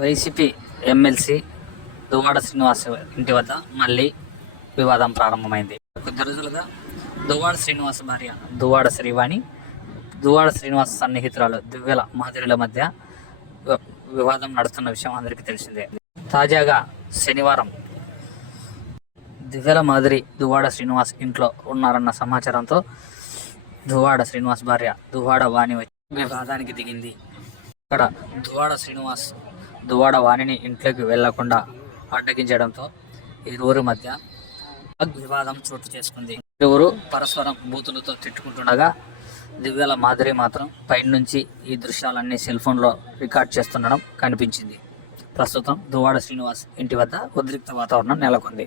YCP MLC Duvvada Srinivas ఇంటి వద్ద మళ్ళీ వివాదం ప్రారంభమైంది. కొద్ది రోజులుగా దువ్వాడ శ్రీనివాస్ భార్య దువ్వాడ శ్రీవాణి దువ్వాడ శ్రీనివాస్ సన్నిహితురాలు దివ్యల మాధురిల మధ్య వివాదం నడుస్తున్న విషయం అందరికీ తెలిసిందే. తాజాగా శనివారం దివ్యల మాదిరి దువ్వాడ శ్రీనివాస్ ఇంట్లో ఉన్నారన్న సమాచారంతో దువ్వాడ శ్రీనివాస్ భార్య దువ్వాడ వాణి వచ్చి వివాదానికి దిగింది. ఇక్కడ దువ్వాడ శ్రీనివాస్ దువాడ వాణిని ఇంట్లోకి వెళ్ళకుండా అడ్డగించడంతో ఇరువురి మధ్య వివాదం చోటు చేసుకుంది ఇరువురు పరస్పరం బూతులతో తిట్టుకుంటుండగా దివ్యల మాదిరి మాత్రం పైనుంచి ఈ దృశ్యాలన్నీ సెల్ ఫోన్లో రికార్డ్ చేస్తుండడం కనిపించింది ప్రస్తుతం దువాడ శ్రీనివాస్ ఇంటి వద్ద ఉద్రిక్త వాతావరణం నెలకొంది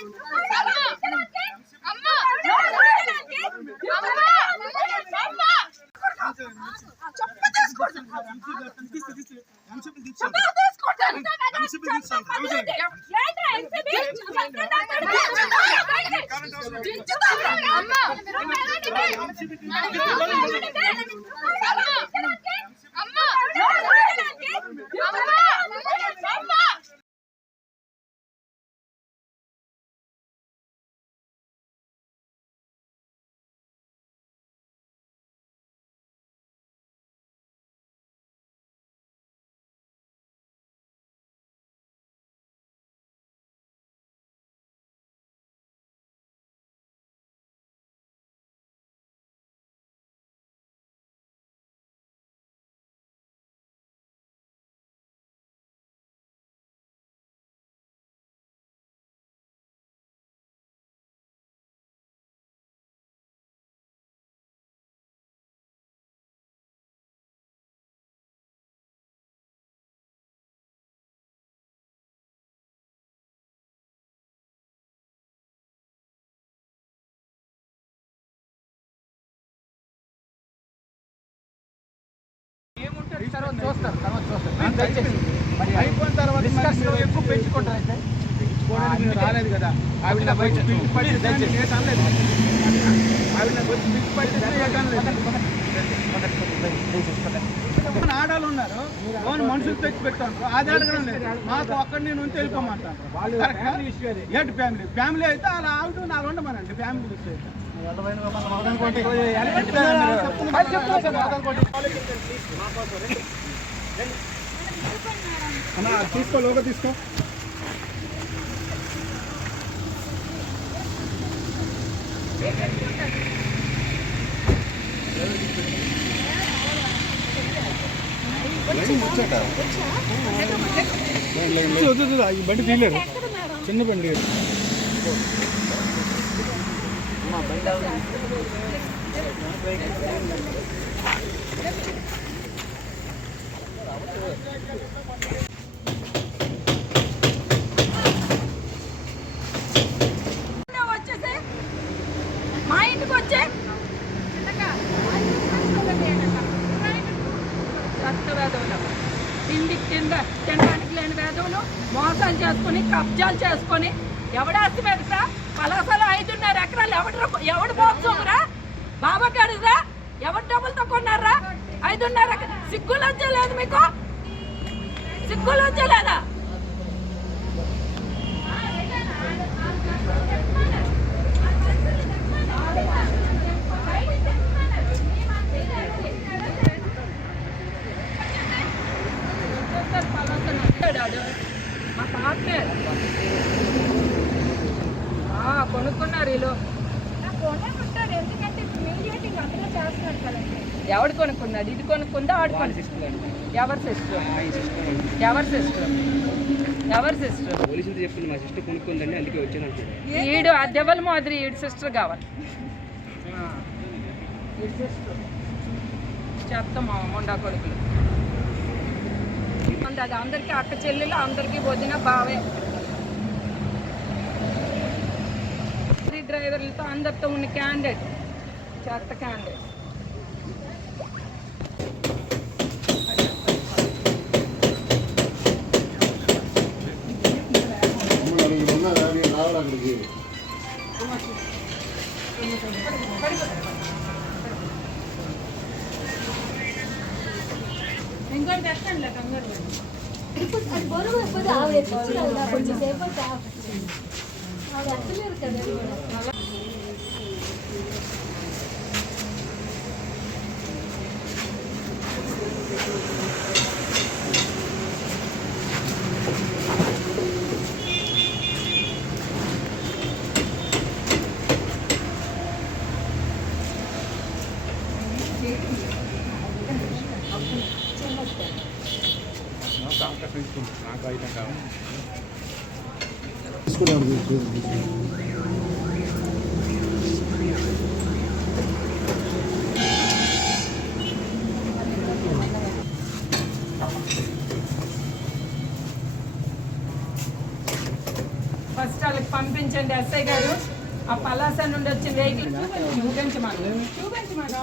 తర్వాత అయిపోయిన తర్వాత ఎక్కువ పెంచుకుంటారు అయితే రాలేదు కదా ఆవిడ నాకు వచ్చి పిలిచి పడి అనలేదు ఆవిడ నాకు వచ్చి పిలిచి ఆడాలు ఉన్నారు ఓన్ మనుషులు తెచ్చి పెట్టాను అది అడగడం లేదు మాకు ఒక్కడి నేను ఉంటే వెళ్ళిపోమంటాను ఏంటి ఫ్యామిలీ ఫ్యామిలీ అయితే అలా ఆవిడ నాలుగు ఉండమనండి ఫ్యామిలీ విషయం అయితే. అన్నా తీసుకో లోగా తీసుకో. బండి తీయలేరు చిన్న బండి వచ్చేసి మా ఇంటికి వచ్చే. రక్త వేదవులు. తిండి తినడానికి లేని వేదవులు. మోసం చేసుకొని కబ్జాలు చేసుకొని ఎవడాస్తి మీదరా పలాసలు ఐదున్నర ఎకరాలు ఎవడు ఎవడు పోతుందిరా బాబా గడిరా ఎవరి డబ్బులతో కొన్నారా? ఐదున్నర సిగ్గులొచ్చే లేదు మీకు? సిగ్గులొచ్చే లేదా మా పార్ట్నర్ కొనుక్కున్నారు ఈలో. కొనే ఉంటారు ఎందుకంటే మీడియేటింగ్ అందరూ చేస్తున్నారు కదండి. ఎవడు కొనుక్కున్నాడు ఇది కొనుక్కుందా? ఆడు కొనుక్కున్నాడు ఎవరి సిస్టర్ ఎవరి సిస్టర్ ఎవరి సిస్టర్ పోలీసులు చెప్పింది మా సిస్టర్ కొనుక్కుందండి అందుకే వచ్చాను ఈడు దెబ్బల మాదిరి ఈడు సిస్టర్ కావాలి. చెత్త మా మొండా కొడుకులు. అది అందరికీ అక్క చెల్లెలు అందరికీ వదిన బావే. డ్రైవర్లతో అందరితో ఉన్న క్యాండిడేట్ చెత్త క్యాండిడేట్ ఇంకోటి తెచ్చండి కంగారు. అది బరువు ఎప్పుడు కొంచెం సేపు ఆవిడ ఎత్తలేరు కదా. ఫస్ట్ వాళ్ళకి పంపించండి ఎస్ఐ గారు. ఆ పలాస నుండి వచ్చిన వెహికల్ చూపించమని చూపించమని